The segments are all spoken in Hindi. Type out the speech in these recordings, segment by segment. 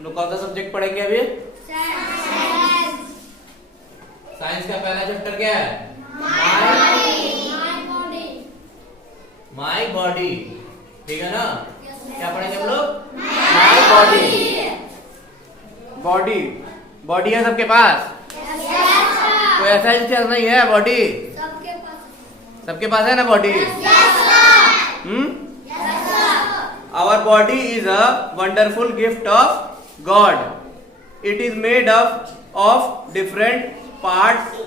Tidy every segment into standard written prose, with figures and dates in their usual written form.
हम लोग कौन सा सब्जेक्ट पढ़ेंगे अभी? साइंस का पहला चैप्टर क्या है? My body. ठीक है ना? क्या पढ़ेंगे हम लोग? My body. बॉडी बॉडी है सबके पास? कोई ऐसा चीज नहीं है बॉडी? सबके पास है ना body? Our body is a wonderful gift of God. It is made up of different parts.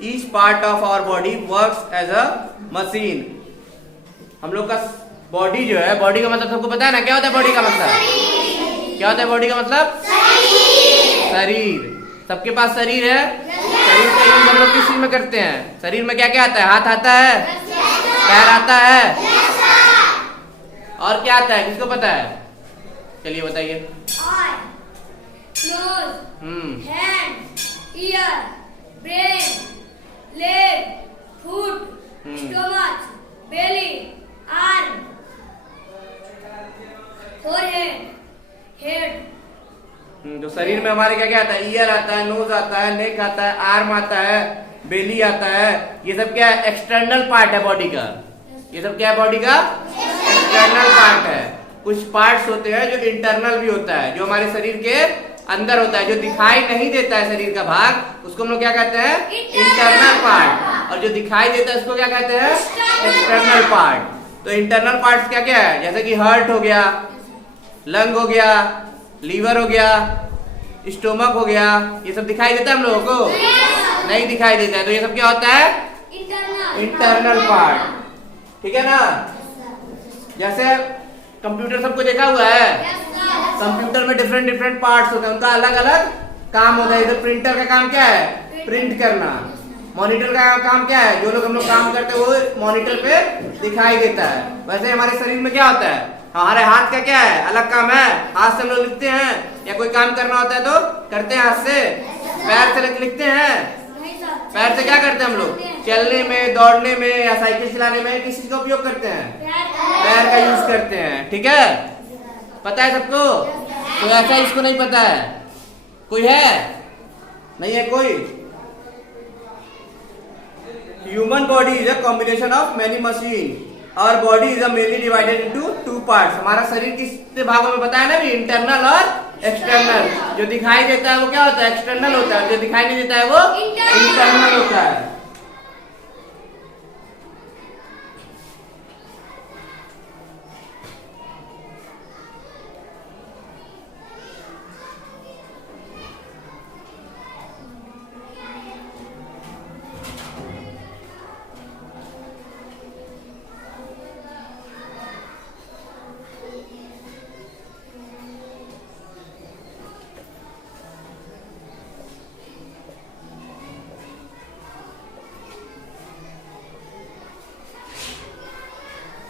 Each part of our body works as a machine. हम लोग का बॉडी जो है, बॉडी का मतलब सबको पता है ना? क्या होता है बॉडी का मतलब? क्या होता है बॉडी का मतलब? शरीर। सबके पास शरीर है। शरीर का यूज हम लोग किस चीज में करते हैं? शरीर में क्या क्या आता है? हाथ आता है, पैर आता है, और क्या आता है? किसको पता है? चलिए बताइए। Hand, ear, brain, leg, foot, stomach, belly, arm, forehead, head. तो शरीर में हमारे क्या क्या आता है? ईयर आता है, नोज आता है, नेक आता है, आर्म आता है, बेली आता है। ये सब क्या है? एक्सटर्नल पार्ट है बॉडी का। ये सब क्या है बॉडी का? एक्सटर्नल पार्ट है। कुछ पार्ट्स होते हैं जो इंटरनल भी होता है, जो हमारे शरीर के अंदर होता है, जो दिखाई नहीं देता है शरीर का भाग, उसको हम लोग क्या कहते हैं? Internal part. और जो दिखाई देता है उसको क्या कहते हैं? External part. तो इंटरनल पार्ट्स क्या क्या है? जैसे कि हार्ट हो गया, लंग हो गया, लीवर हो गया, स्टोमक हो गया। ये सब दिखाई देता है हम लोगों को? नहीं दिखाई देता है। तो ये सब क्या होता है? Internal part. ठीक है ना? जैसे कंप्यूटर सबको देखा हुआ है। कंप्यूटर में डिफरेंट डिफरेंट पार्ट्स होते हैं, उनका अलग अलग काम होता है। इधर प्रिंटर का काम क्या है? प्रिंट करना। मॉनिटर का काम क्या है? जो लोग हम लोग काम करते हैं वो मॉनिटर पे दिखाई देता है। वैसे हमारे शरीर में क्या होता है? हमारे हाथ का क्या है? अलग काम है। हाथ से हम लोग लिखते हैं, या कोई काम करना होता है तो करते हैं हाथ से। पैर से लिखते हैं। पैर से क्या करते हैं हम लोग? चलने में, दौड़ने में, या साइकिल चलाने में किस चीज का उपयोग करते हैं? पैर का यूज करते हैं। ठीक है? पता है सबको? तो ऐसा इसको नहीं पता है? कोई है? नहीं है कोई? Human body is a combination of many machine. Our body is mainly divided into two parts. हमारा शरीर किस भागों में बताया ना भी? इंटरनल और एक्सटर्नल। जो दिखाई देता है वो क्या होता है? एक्सटर्नल होता है। जो दिखाई नहीं देता है वो इंटरनल होता है।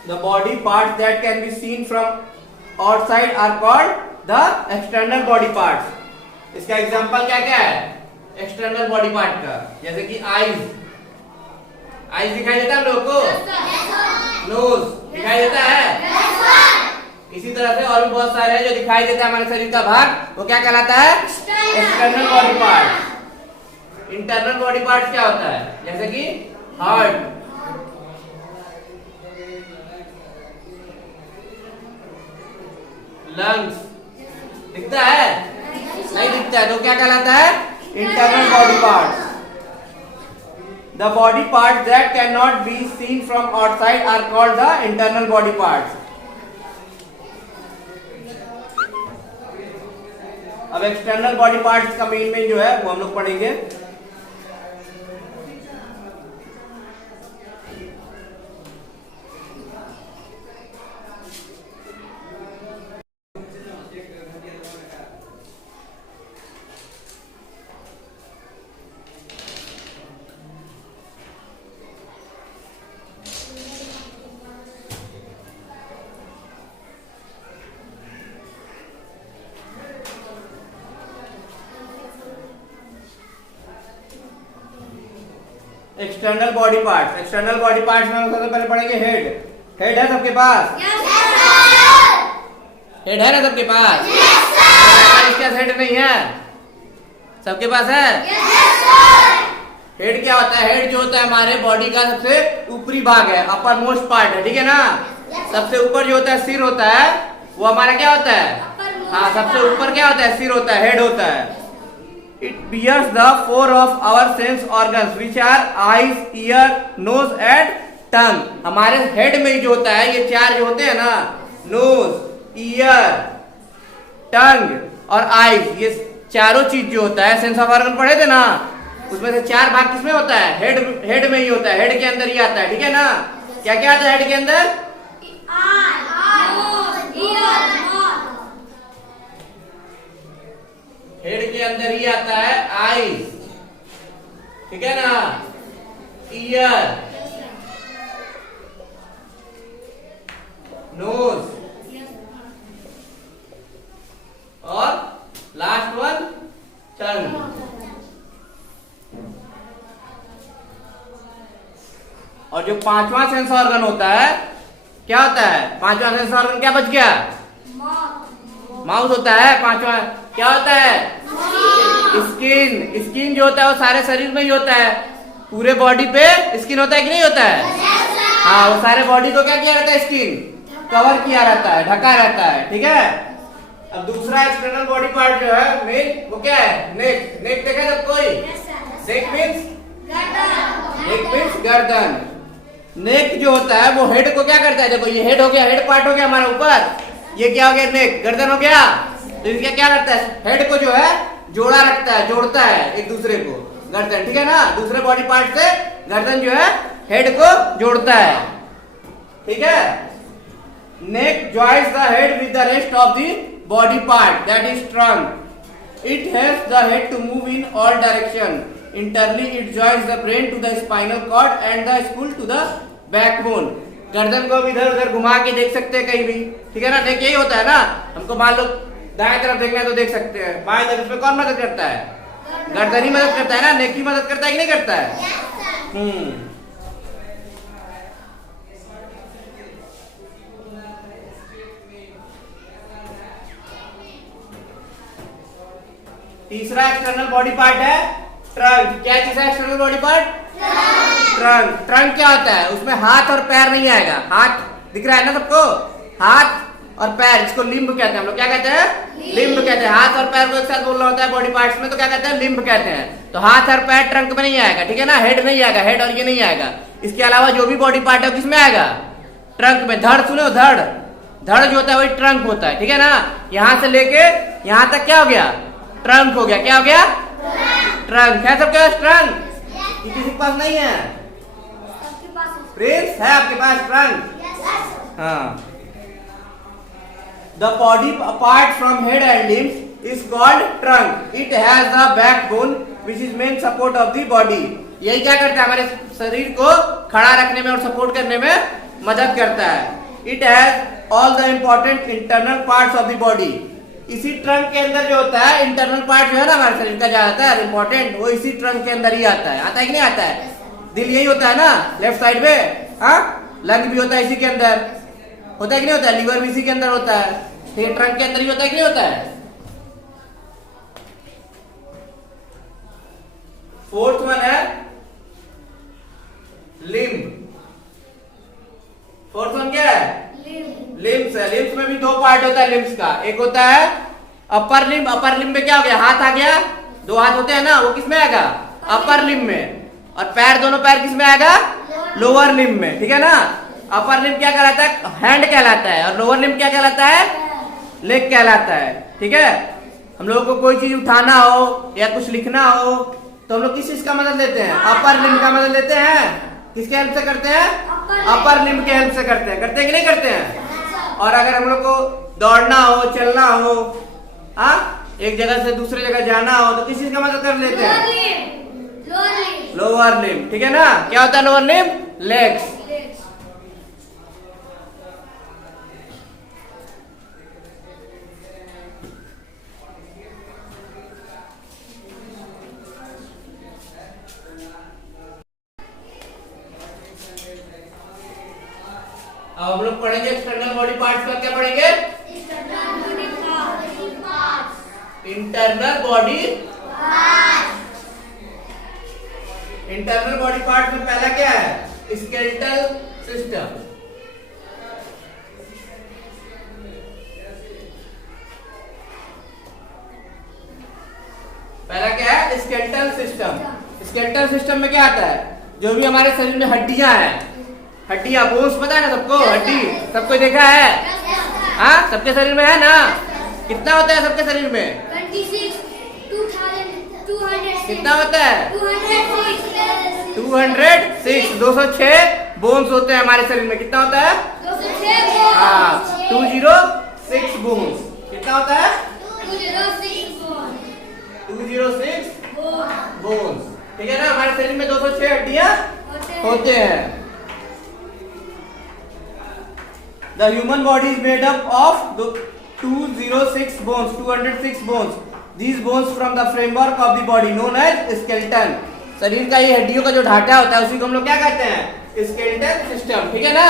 The body parts that can be seen from outside are called the external body parts. इसका एग्जांपल क्या क्या है एक्सटर्नल बॉडी पार्ट का? जैसे कि आईज। आईज दिखाई देता है हम लोगों को? नोज दिखाई देता है? इसी तरह से और भी बहुत सारे हैं जो दिखाई देता है हमारे शरीर का भाग, वो क्या कहलाता है? External body part. Internal body part क्या होता है? जैसे कि हार्ट, लंग्स। दिखता है? नहीं दिखता है। तो क्या कहलाता है? Internal body parts. The body parts that can not be seen from outside are called the internal body parts. अब एक्सटर्नल बॉडी पार्ट्स का मेन जो है वो हम लोग पढ़ेंगे। External body parts. External body parts में हम सबसे पहले पढ़ेंगे हेड। हेड है सबके पास? हेड है ना सबके पास? पास क्या हेड नहीं है? सबके पास है? हेड क्या होता है? हेड जो होता है हमारे बॉडी का सबसे ऊपरी भाग है, अपर मोस्ट पार्ट है, ठीक है ना। सबसे ऊपर जो होता है सिर होता है, वो हमारा क्या होता है? हाँ, सबसे ऊपर क्या होता है? सिर होता है, हेड होता है। It bears the 4 of our sense organs which are eyes, ear, nose and tongue. हमारे हेड में जो होता है ये 4 जो होते हैं ना, नोज, ईयर, टंग और आईज, ये चारों चीज जो होता है, सेंस ऑफ ऑर्गन पढ़े थे ना, उसमें से 4 भाग किसमें होता है? हेड में ही होता है, हेड के अंदर ही आता है, ठीक है ना। क्या क्या आता है हेड के अंदर? हेड के अंदर ही आता है आईज, ठीक है ना, ईयर, नोज और लास्ट वन टंग। और जो 5वां सेंस ऑर्गन होता है, क्या होता है? 5वां सेंस ऑर्गन क्या बच गया? माउथ होता है 5वां। क्या होता है? स्किन। स्किन जो होता है वो सारे शरीर में ही होता है, पूरे बॉडी पे स्किन होता है कि नहीं होता है? हाँ, वो सारे बॉडी को क्या किया रहता है? स्किन कवर किया रहता है, ढका रहता है, ठीक है। अब दूसरा एक्सटर्नल बॉडी पार्ट जो है मेन, वो क्या है? नेक। नेक देखा जब कोई? नेक मीन्स गर्दन। नेक जो होता है वो हेड को क्या करता है? देखो ये हेड हो गया, हेड पार्ट हो गया हमारा ऊपर, ये क्या हो गया? नेक, गर्दन हो गया। तो इसका क्या करता है? हेड को जो है जोड़ा रखता है, जोड़ता है एक दूसरे को, गर्दन, ठीक है ना। दूसरे बॉडी पार्ट से गर्दन जो है हेड को जोड़ता है, ठीक है। Neck joins the head with the rest of the body part that is trunk. It helps the head to move in all direction. Internally it joins the brain to the spinal cord and the skull to the backbone। गर्दन को भी इधर उधर घुमा के देख सकते हैं कहीं भी, ठीक है ना। नेक यही होता है ना, हमको मान लो दाएं तरफ देखना है तो देख सकते हैं, बाएं तरफ इसमें कौन मदद करता है? गर्दन ही मदद करता है ना। नेक ही मदद करता है कि नहीं करता है? तीसरा एक्सटर्नल बॉडी पार्ट है ट्रंक। क्या चीज है external body part? Trunk. Trunk क्या होता है? उसमें हाथ और पैर नहीं आएगा। हाथ दिख रहा है ना सबको? हाथ और पैर, इसको लिम्ब कहते हैं हम लोग। क्या कहते हैं? लिम्ब कहते हैं। हाथ और पैर को एक साथ बोलना होता है बॉडी पार्ट्स में, तो क्या कहते हैं? लिम्ब कहते हैं। तो हाथ और पैर ट्रंक में नहीं आएगा, ठीक है ना। हेड नहीं आएगा, हेड और ये नहीं आएगा। इसके अलावा जो भी बॉडी पार्ट है किसमें आएगा? ट्रंक में। धड़ सुनो, धड़। धड़ जो होता है वही ट्रंक होता है, ठीक है ना। यहाँ से लेके यहाँ तक क्या हो गया? ट्रंक हो गया। क्या हो गया? ट्रंक है सबके पास। ट्रंक किसी के पास नहीं है? प्रिंस है आपके पास ट्रंक? हाँ। The body apart from head and limbs is called trunk. It has the backbone which is main support of the body. यही क्या करता है? हमारे शरीर को खड़ा रखने में और सपोर्ट करने में मदद करता है। It has all the important internal parts of the body. इसी ट्रंक के अंदर जो होता है इंटरनल पार्ट जो है ना हमारे शरीर का ज्यादातर इम्पोर्टेंट, वो इसी ट्रंक के अंदर ही आता है। आता है कि नहीं आता है? दिल यही होता है ना, लेफ्ट साइड में। हाँ, लंग भी होता है इसी के अंदर, होता है कि नहीं होता है? लीवर भी इसी के अंदर होता है, ठीक है। ट्रंक के अंदर ही होता है कि नहीं होता है? फोर्थ वन है लिम्ब। फोर्थ वन क्या है? लिम्स है। लिम्स में भी 2 पार्ट होता है लिम्स का। एक होता है अपर लिम्ब। अपर लिम्ब में क्या हो गया? हाथ आ गया, 2 हाथ होते हैं ना, वो किसमें आएगा? अपर लिम्ब में। और पैर, दोनों पैर किसमें आएगा? लोअर लिम्ब में, ठीक है ना। अपर लिम्ब क्या कहलाता है? हैंड कहलाता है। और लोअर लिम्ब क्या कहलाता है? लेग कहलाता है, ठीक है। हम लोगों को कोई चीज उठाना हो या कुछ लिखना हो तो हम लोग किस चीज का मदद लेते हैं? अपर लिम्ब का मदद लेते हैं। किसके हेल्प से करते हैं? अपर लिम्ब के हेल्प से करते हैं। करते हैं कि नहीं करते हैं? और अगर हम लोग को दौड़ना हो, चलना हो, हाँ, एक जगह से दूसरे जगह जाना हो तो किस चीज का मदद कर लेते हैं? लोअर लिम्ब, ठीक है ना। क्या होता है लोअर लिम्ब? लेग्स। अब हम लोग पढ़ेंगे एक्सटर्नल बॉडी पार्ट्स का। क्या पढ़ेंगे? इंटरनल बॉडी पार्ट में पहला क्या है? Skeletal system. पहला क्या है? Skeletal system. स्केलेटल सिस्टम में क्या आता है? जो भी हमारे शरीर में हड्डियां हैं, हड्डियां, बोन्स पता है ना सबको? हड्डी सबको देखा है? हाँ, सबके शरीर में है ना? कितना होता है सबके शरीर में? 26, 206, कितना होता है? 206, 206 बोन्स होते हैं हमारे शरीर में। कितना होता है? 206 हाँ, 206 बोन्स। कितना होता है? 206 बोन्स। ठीक है ना? हमारे शरीर में 206 हड्डियां होते हैं। The human body is made up of 206 bones. These bones from the framework of the body known as skeleton. शरीर का ये हड्डियों का जो ढांचा होता है उसी को हम लोग क्या कहते हैं? Skeletal system. ठीक है ना?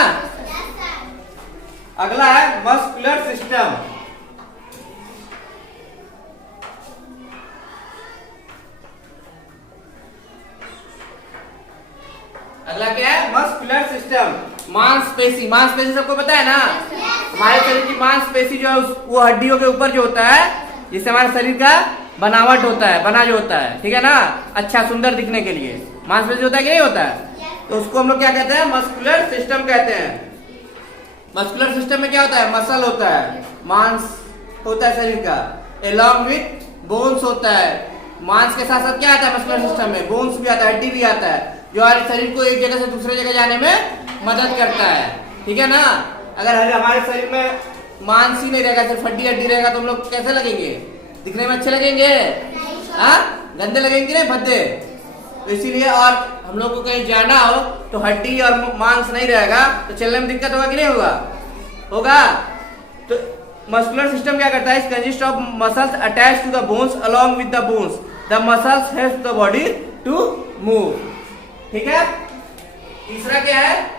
अगला है मस्कुलर सिस्टम। अगला क्या है? Muscular system. मांसपेशी। मांसपेशी सबको पता है ना? हमारे शरीर की मांसपेशी जो है वो हड्डियों के ऊपर जो होता है, जिससे हमारे शरीर का बनावट होता है, बना जो होता है। ठीक है ना? अच्छा सुंदर दिखने के लिए मांसपेशी होता है कि नहीं होता है? तो उसको हम लोग क्या कहते हैं? मस्कुलर सिस्टम कहते हैं। मस्कुलर सिस्टम में क्या होता है? मसल होता है, मांस होता है शरीर का, एलॉन्ग विथ बोन्स होता है। मांस के साथ साथ क्या आता है मस्कुलर सिस्टम में? बोन्स भी आता है, हड्डी भी आता है, जो हमारे शरीर को एक जगह से दूसरे जगह जाने में मदद करता है। ठीक है ना? अगर हमारे शरीर में मांस ही नहीं रहेगा, सिर्फ हड्डी हड्डी रहेगा, तो हम लोग कैसे लगेंगे? दिखने में अच्छे लगेंगे? हाँ, गंदे लगेंगे नहीं, भद्दे। तो इसीलिए, और हम लोग को कहीं जाना हो तो हड्डी और मांस नहीं रहेगा तो चलने में दिक्कत होगा कि नहीं होगा? होगा। तो मस्कुलर सिस्टम क्या करता है? It consist of muscles attached to the bones along with the bones. The muscles help the body to move. ठीक है? तीसरा क्या है?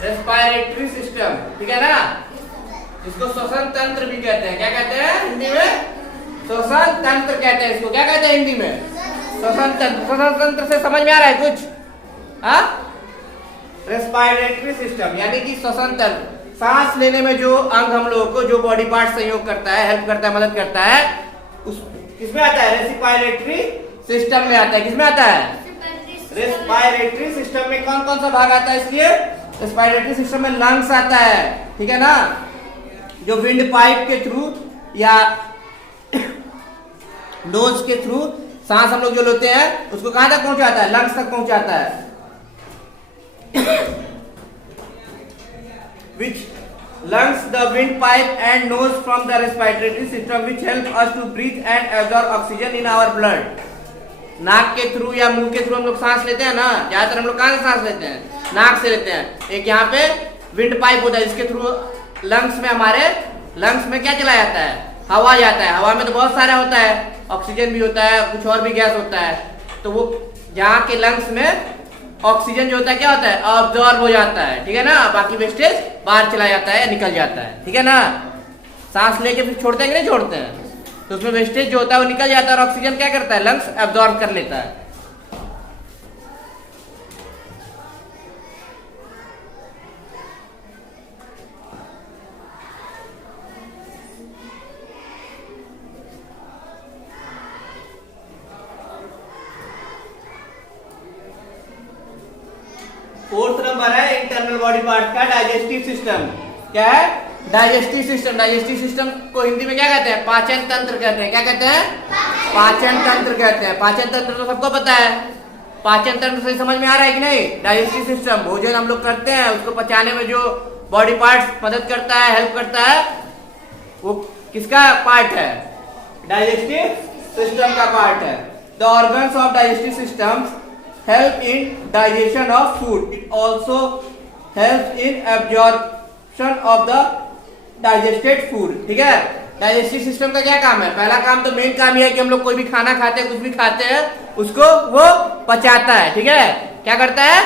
Respiratory system. ठीक है ना? इसको श्वसन तंत्र भी कहते हैं। क्या कहते हैं हिंदी में? श्वसन तंत्र कहते हैं इसको। क्या कहते हैं हिंदी में? श्वसन तंत्र। श्वसन तंत्र से समझ में आ रहा है कुछ? हाँ, रेस्पिरेटरी सिस्टम यानी कि श्वसन तंत्र। सांस लेने में जो अंग हम लोगों को, जो बॉडी पार्ट सहयोग करता है, हेल्प करता है, मदद करता है, उस किसमें आता है? रेस्पिरेटरी सिस्टम में आता है। किसमें आता है? रेस्पिरेटरी सिस्टम में कौन कौन सा भाग आता है? इसलिए रेस्पिरेटरी सिस्टम में लंग्स आता है। ठीक है ना? जो विंड पाइप के थ्रू या नोज के थ्रू सांस हम लोग जो लेते हैं उसको कहां तक पहुंचाता है? लंग्स तक पहुंचाता है। Which lungs the windpipe and nose from the respiratory system which help us to breathe and absorb oxygen in our blood. नाक के थ्रू या मुंह के थ्रू हम लोग सांस लेते हैं ना। ज्यादातर हम लोग कहां से सांस लेते हैं? नाक से लेते हैं। एक यहाँ पे विंड पाइप होता है जिसके थ्रू लंग्स में, हमारे लंग्स में क्या चला जाता है? हवा जाता है। हवा में तो बहुत सारा होता है, ऑक्सीजन भी होता है, कुछ और भी गैस होता है। तो वो जहाँ के लंग्स में ऑक्सीजन जो होता है क्या होता है? ऑब्जॉर्ब हो जाता है। ठीक है ना? बाकी वेस्टेज बाहर चला जाता है, निकल जाता है। ठीक है ना? सांस लेके फिर छोड़ते हैं कि नहीं छोड़ते हैं? तो उसमें वेस्टेज जो होता है वो निकल जाता है और ऑक्सीजन क्या करता है? लंग्स एब्जॉर्ब कर लेता है। फोर्थ नंबर है इंटरनल बॉडी पार्ट का डाइजेस्टिव सिस्टम। क्या है? Digestive system. डाइजेस्टिव सिस्टम को हिंदी में क्या कहते हैं? पाचन तंत्र कहते हैं। क्या कहते हैं? पाचन तंत्र कहते हैं। पाचन तंत्र तो सबको पता है। पाचन तंत्र से समझ में आ रहा है कि नहीं? डाइजेस्टिव सिस्टम, भोजन हम लोग करते हैं, उसको पचाने में जो बॉडी पार्ट मदद करता है, हेल्प करता है, वो किसका पार्ट है? डाइजेस्टिव सिस्टम का पार्ट है। The organs of digestive system help in digestion of food. It also helps in absorption of the digested food. ठीक है? डाइजेस्टिव सिस्टम का क्या काम है? पहला काम तो मेन काम यह है कि हम लोग कोई भी खाना खाते हैं, कुछ भी खाते हैं, उसको वो पचाता है। ठीक है, क्या करता है?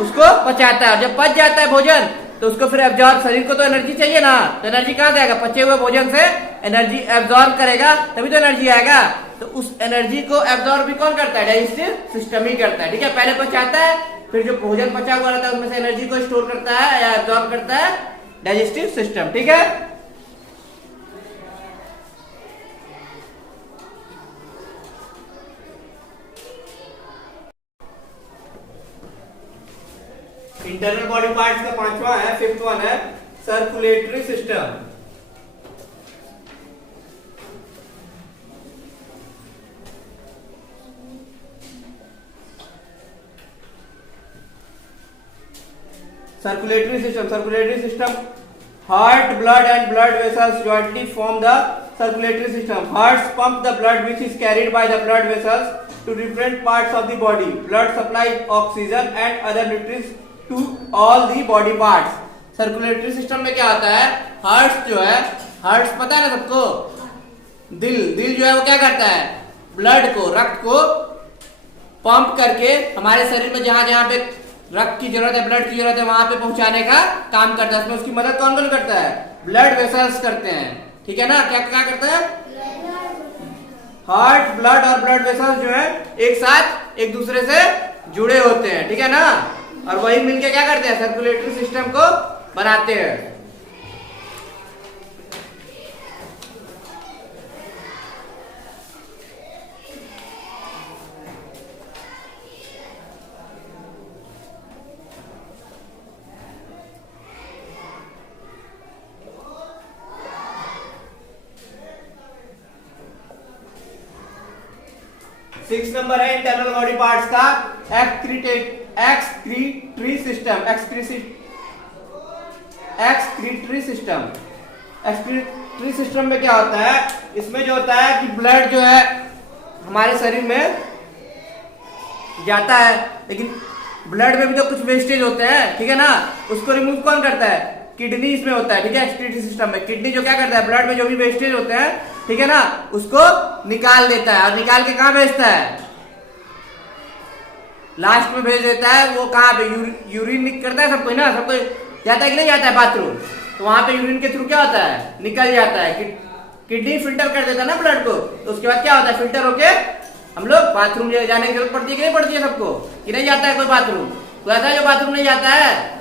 उसको पचाता है। और जब पच जाता है भोजन तो उसको फिर एब्जॉर्ब, शरीर को तो एनर्जी चाहिए ना, तो एनर्जी कहां से आएगा? पचे हुए भोजन से एनर्जी एब्जॉर्ब करेगा तभी तो एनर्जी आएगा। तो उस एनर्जी को एब्जॉर्ब भी कौन करता है? डाइजेस्टिव सिस्टम ही करता है। ठीक है, पहले पचाता है, फिर जो भोजन पचा हुआ रहता है उसमें से एनर्जी को स्टोर करता है या एब्जॉर्ब करता है डाइजेस्टिव सिस्टम। ठीक है, इंटरनल बॉडी पार्ट्स का पांचवा है, फिफ्थ वन है circulatory system. Circulatory system, heart, blood and blood vessels jointly form the circulatory system. Hearts pump the blood which is carried by the blood vessels to different parts of the body. Blood supplies oxygen and other nutrients to all the body parts. Circulatory system में क्या आता है? Hearts जो है, hearts पता है ना सबको? दिल जो है वो क्या करता है? ब्लड को, रक्त को पंप करके हमारे शरीर में जहां जहां पे रक्त की जरूरत है, ब्लड की जरूरत है, वहां पे पहुंचाने का काम करता है। इसमें उसकी मदद कौन कौन करता है? ब्लड वेसल्स करते हैं। ठीक है ना, क्या क्या करता है? हार्ट, ब्लड और ब्लड वेसल्स जो है एक साथ एक दूसरे से जुड़े होते हैं। ठीक है ना, और वही मिलके क्या करते हैं? सर्कुलेटरी सिस्टम को बनाते हैं। सिक्स नंबर है इंटरनल बॉडी पार्ट्स का एक्सक्रीटरी सिस्टम। एक्सक्रीटरी सिस्टम में क्या होता है? इसमें जो होता है कि ब्लड जो है हमारे शरीर में जाता है, लेकिन ब्लड में भी तो कुछ वेस्टेज होते हैं। ठीक है ना, उसको रिमूव कौन करता है? किडनी इसमें होता है। ठीक है, एक्सक्रीटरी सिस्टम में किडनी जो क्या करता है? ब्लड में जो भी वेस्टेज होते हैं, ठीक है ना, उसको निकाल देता है। और निकाल के कहां भेजता है? लास्ट में भेज देता है। वो कहां पे? यूरिन करता है सबको ना, सबको जाता है कि नहीं जाता है बाथरूम, तो वहां पे यूरिन के थ्रू क्या होता है? निकल जाता है। किडनी फिल्टर कर देता है ना ब्लड को, तो उसके बाद क्या होता है? फिल्टर होके हम लोग बाथरूम जाने की जरूरत पड़ती है कि नहीं पड़ती है सबको? कि नहीं जाता है कोई बाथरूम? कोई आता है जो बाथरूम नहीं जाता है?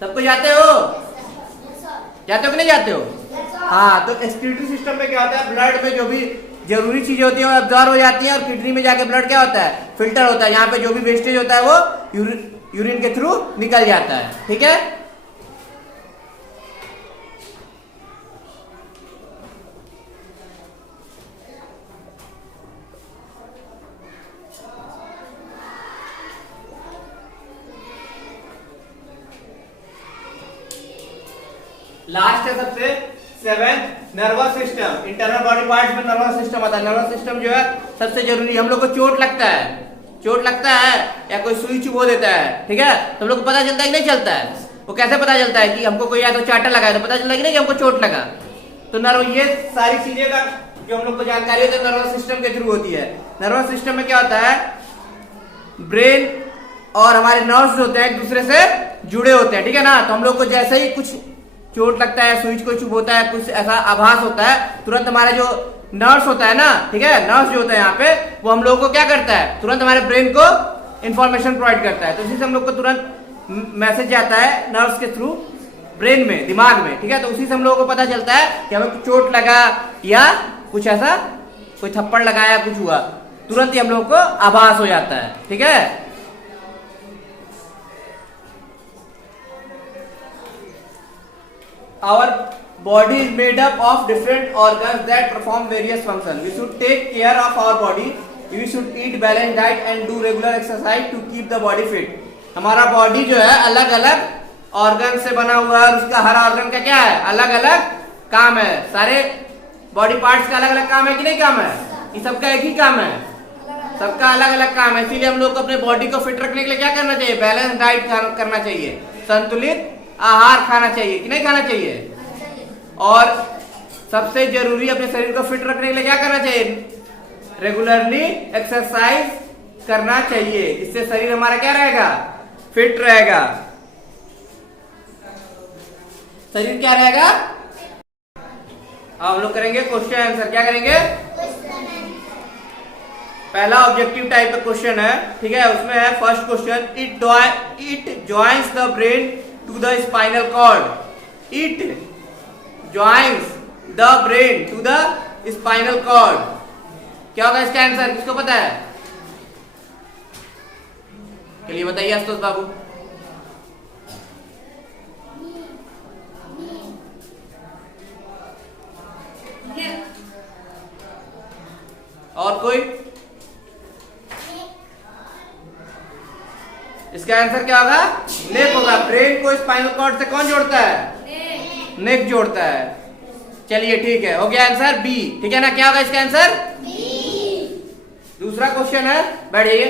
सबको जाते हो? जाते हो कि नहीं जाते हो? हाँ, तो एक्सक्रीटरी सिस्टम में क्या होता है? ब्लड में जो भी जरूरी चीजें होती है वो एब्जॉर्ब हो जाती है, और किडनी में जाके ब्लड क्या होता है? फिल्टर होता है। यहाँ पे जो भी वेस्टेज होता है वो यूरिन के थ्रू निकल जाता है। ठीक है, लास्ट है सबसे seventh nervous system. Internal body parts में नर्वस सिस्टम आता है। नर्वस सिस्टम जो है सबसे जरूरी। हम लोग को चोट लगता है या कोई सुई चुभो देता है, ठीक है, तो हम लोग को पता चलता है कि नहीं चलता है? वो कैसे पता चलता है? कि हमको कोई या तो चाटा लगा है तो पता चलता है कि नहीं कि हमको चोट लगा? तो ये सारी चीजें का जो हम लोग को जानकारी होती है नर्वस सिस्टम के थ्रू होती है। नर्वस सिस्टम में क्या होता है? ब्रेन और हमारे नर्व्स होते हैं एक दूसरे से जुड़े होते हैं। ठीक है ना, तो हम लोग को जैसे ही कुछ चोट लगता है, स्विच को चुभ होता है, कुछ ऐसा आभास होता है, तुरंत हमारा जो नर्व्स होता है ना, ठीक है, नर्व्स जो होता है यहाँ पे, वो हम लोगों को क्या करता है? तुरंत हमारे ब्रेन को इंफॉर्मेशन प्रोवाइड करता है। तो इसी से हम लोग को तुरंत मैसेज जाता है नर्व्स के थ्रू ब्रेन में, दिमाग में। ठीक है, तो उसी से हम लोगों को पता चलता है कि हमें कुछ चोट लगा या कुछ ऐसा, कोई थप्पड़ लगाया, कुछ हुआ, तुरंत ही हम लोगों को आभास हो जाता है। ठीक है, our body is made up of different organs that perform various functions. We should take care of our body. We should eat balanced diet and do regular exercise to keep the body fit. हमारा बॉडी जो है अलग अलग ऑर्गन से बना हुआ है, और उसका हर ऑर्गन का क्या है? अलग अलग काम है। सारे बॉडी पार्ट्स का अलग अलग काम है कि नहीं काम है? ये सबका एक ही काम है, सबका अलग अलग काम है। इसीलिए हम लोग को अपने बॉडी को फिट रखने के लिए क्या करना चाहिए? बैलेंस डाइट करना चाहिए, संतुलित आहार खाना चाहिए कि नहीं खाना चाहिए? और सबसे जरूरी अपने शरीर को फिट रखने के लिए क्या करना चाहिए? रेगुलरली एक्सरसाइज करना चाहिए। इससे शरीर हमारा क्या रहेगा? फिट रहेगा। शरीर क्या रहेगा? अब हम लोग करेंगे क्वेश्चन आंसर। क्या करेंगे? पहला ऑब्जेक्टिव टाइप का क्वेश्चन है, ठीक है। उसमें है first question, it joins the brain to the spinal cord. It joins the brain to the spinal cord. क्या होगा इसका आंसर? किसको पता है? चलिए बताइए आशुतोष बाबू। और कोई? इसका आंसर क्या होगा? नेक होगा। ब्रेन को स्पाइनल कॉर्ड से कौन जोड़ता है? नेक जोड़ता है। चलिए ठीक है, हो गया आंसर बी, ठीक है ना। क्या होगा इसका आंसर? दूसरा क्वेश्चन है, बैठ जाइए।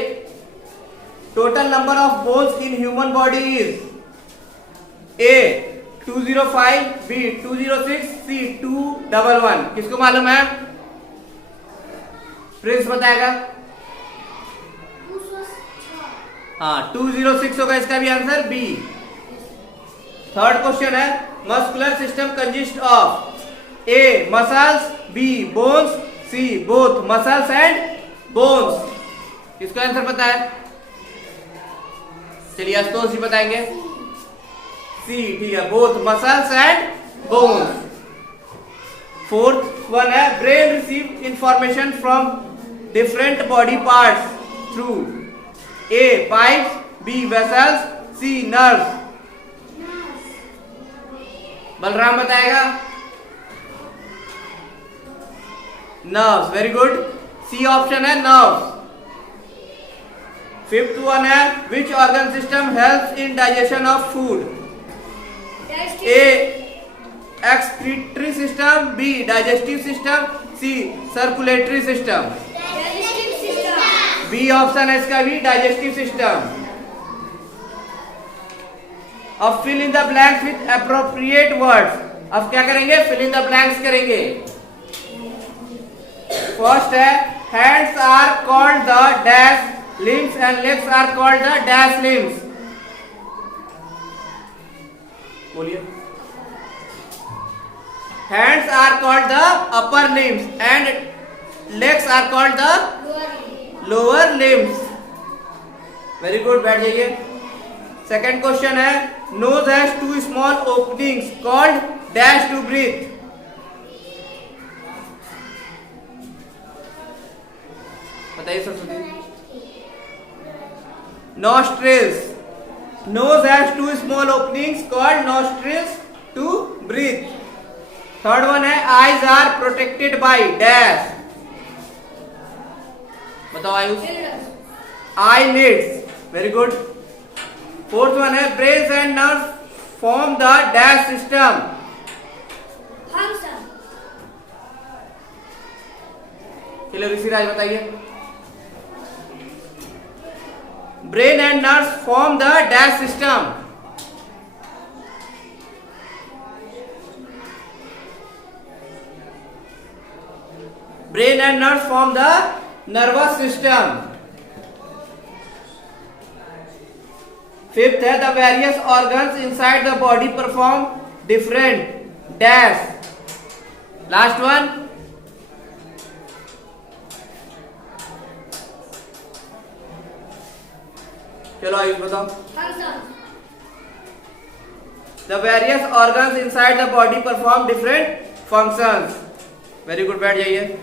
Total number of bones in human body is A 205, B 206, C 211। किसको मालूम है? प्रिंस बताएगा। हाँ 206 होगा इसका भी आंसर बी। थर्ड क्वेश्चन है, muscular system consist of A muscles, B bones, C both muscles and bones. इसका आंसर पता है? चलिए आशुतोष जी बताएंगे। सी, ठीक है, both muscles and bones. Fourth one है, brain receive information from different body parts through A pipes, B vessels, C nerves. Balram बताएगा। Nerves, very good. C option है नर्व्स। फिफ्थ वन है, which organ system helps in digestion of food? A excretory system, B digestive system, C circulatory system. B option है इसका भी, डाइजेस्टिव सिस्टम। अब fill in the blanks with appropriate words. अब क्या करेंगे? फिल इन द ब्लैंक्स करेंगे। फर्स्ट है, hands are called the dash limbs and legs are called the dash limbs. बोलिए। Hands are called the upper limbs and legs are called the lower limbs. Very good, बैठ जाइए। सेकेंड क्वेश्चन है, nose has two small openings called dash to breathe. बताइए Saraswati. Nostrils, nose has two small openings called nostrils to breathe. Third one है, eyes are protected by dash. बताओ Ayush. eyelids, very good. Fourth one है, brains and nerves form the dash system. चलो ऋषिराज बताइए। Brain and nerves form the dash system. Brain and nerves form the nervous system. Fifth है, the various organs inside the body perform different dash. Last one, चलो आयुष बताओ। The various organs inside the body perform different functions. Very good, बैठ जाइए।